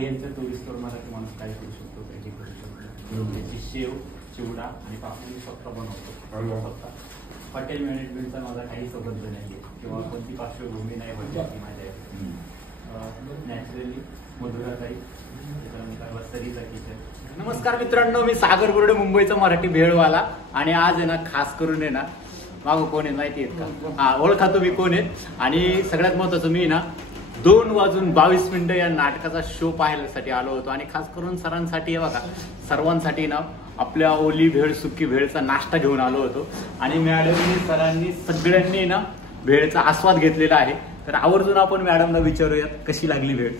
यांचं टुरिस्टवर मराठी माणूस काय करू शकतो, काही करू शकतो. त्याची शेव, चिवडा आणि पापडी स्वतः बनवतो. हॉटेल मॅनेजमेंटचा माझा काही संबंध नाही किंवा कोणती पार्श्वभूमी नाही बनली माझ्या. नॅचरली मधुराताई, त्याच्यानंतर सरीचा किचन. नमस्कार मित्रांनो, मी सागर बोर्डे, मुंबईचा मराठी भेळवाला. आणि आज आहे ना, खास करून आहे ना, मागं कोण आहे माहिती आहेत का? हा, ओळखा तुम्ही कोण आहेत. आणि सगळ्यात महत्वाचं, मी ना 2:22 या नाटकाचा शो पाहण्यासाठी आलो होतो. आणि खास करून सरांसाठी बघा, सर्वांसाठी ना आपल्या ओली भेळ, सुकी भेळचा नाश्ता घेऊन आलो होतो. आणि मॅडमनी, सरांनी, सगळ्यांनी ना भेळचा आस्वाद घेतलेला आहे. तर आवर्जून आपण मॅडमला विचारूयात कशी लागली भेळ.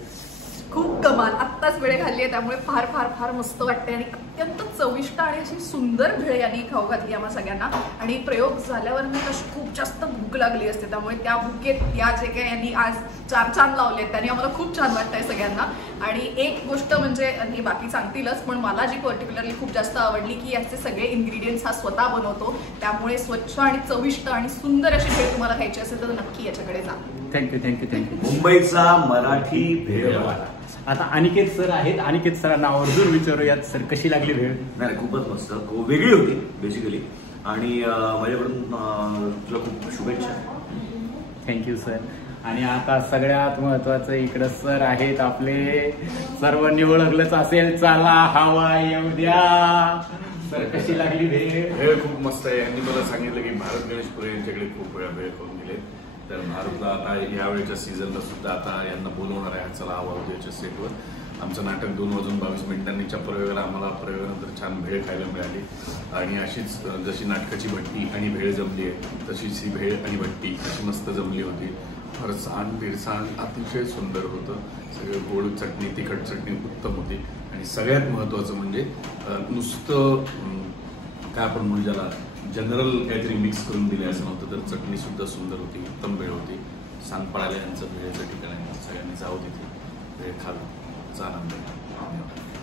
खूप कमाल. आत्ताच वेळ खाल्ली आहे, त्यामुळे फार फार फार मस्त वाटते. आणि अत्यंत चविष्ट आणि अशी सुंदर भेळ यांनी खाऊ घातली आम्हा सगळ्यांना. आणि प्रयोग झाल्यावर मी अशी खूप जास्त भूक लागली असते, त्यामुळे त्या भुकेत या जे काही यांनी आज 4 चांद लावले त्यांनी आम्हाला खूप छान वाटतंय सगळ्यांना. आणि एक गोष्ट म्हणजे, हे बाकी सांगतीलच, पण मला जी पर्टिक्युलरली खूप जास्त आवडली की याचे सगळे इन्ग्रेडियंट्स हा स्वतः बनवतो. त्यामुळे स्वच्छ आणि चविष्ट आणि सुंदर अशी भेळ तुम्हाला खायची असेल तर नक्की याच्याकडे जा. Thank you thank you thank you. मुंबईचा मराठी भेळवाला. आता अनिकेत सर आहेत, अनिकेत सरांना आवर्जून विचारूयात, सर कशी लागली भेळ. नाही, खूपच मस्त, वेगळी होती बेसिकली. आणि माझ्याकडून तुला खूप शुभेच्छा. Thank you sir. आणि आता सगळ्यात महत्वाचं, इकडं सर आहेत आपले, सर्वांनी ओळखलंच असेल, चला हवा येऊ द्या. सर कशी लागली भेळ. भेळ खूप मस्त आहे. यांनी मला सांगितलं की भारत गणेशपुरे यांच्याकडे खूप वेळा भेळ खाऊन गेले, तर भारतला आता यावेळेच्या सीझनला सुद्धा आता यांना बोलवणार आहे. चला हवा उद्याच्या सेटवर. आमचं नाटक 2:22 प्रयोगाला आम्हाला प्रयोगानंतर छान भेळ खायला मिळाली. आणि अशीच जशी नाटकाची भट्टी आणि भेळ जमली आहे, तशीच ही भेळ आणि भट्टी अशी मस्त जमली होती. फरसाण बिरसाण अतिशय सुंदर होतं. सगळं गोड चटणी, तिखट चटणी उत्तम होती. आणि सगळ्यात महत्त्वाचं म्हणजे नुसतं काय आपण म्हणू ज्याला जनरल काहीतरी मिक्स करून दिले असं नव्हतं, तर चटणी सुद्धा सुंदर होती, उत्तम भेळ होती. सांगपाळ्याला यांचं भेळेचं ठिकाण आहे, सगळ्यांनी जाऊ तिथे भेळ खावी.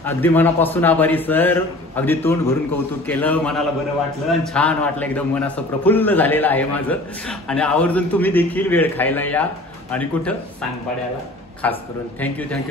अगदी मनापासून आभारी सर. अगदी तोंड भरून कौतुक केलं, मनाला बरं वाटलं आणि छान वाटलं. एकदम मन असं प्रफुल्ल झालेलं आहे माझं. आणि आवर्जून तुम्ही देखील वेळ खायला या. आणि कुठं? सांगपाड्याला खास करून. Thank you thank you.